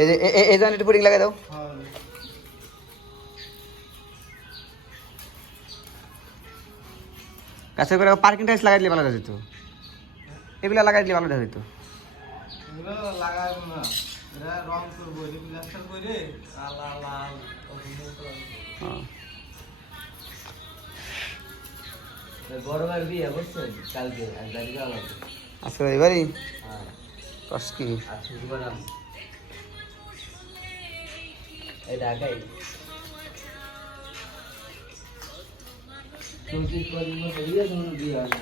এই যে এই জন্য একটু পুডিং লাগাই দাও। কাছে করে পার্কিং টাইস লাগাই দিলে ভালো যেত এগুলা লাগাই দিলে ভালো যেত না। এরা রং করব প্লাস্টার করে লাল লাল হ্যাঁ। বড় ভাই বিয়ে বুঝছেন কালকে এক গাড়ি যাওয়া লাগবে আজকে এবারই হ্যাঁ কষ্ট কি আর শুক্রবার আমি এই ঢাকাই চৌত্রিশ পঁচিশ বছর বিয়ে কোনো বিয়ে হয় না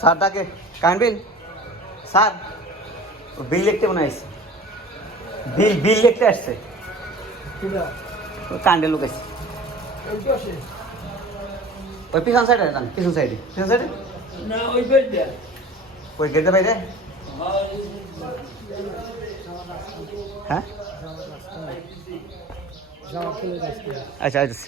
স্যার ডাকে কারেন্ট বিল স্যার বিল লিখতে মনে হয়েছে বিল বিল লিখতে আসছে। ও কান্ডে লোক আছে ওই পিছন সাইডে যান পিছন সাইডে পিছন সাইডে না ওই গেটে বাইরে? হ্যাঁ? আচ্ছা আচ্ছা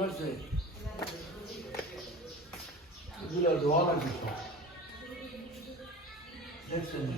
করছে? এগুলো ধোয়া লাগছে দেখছেন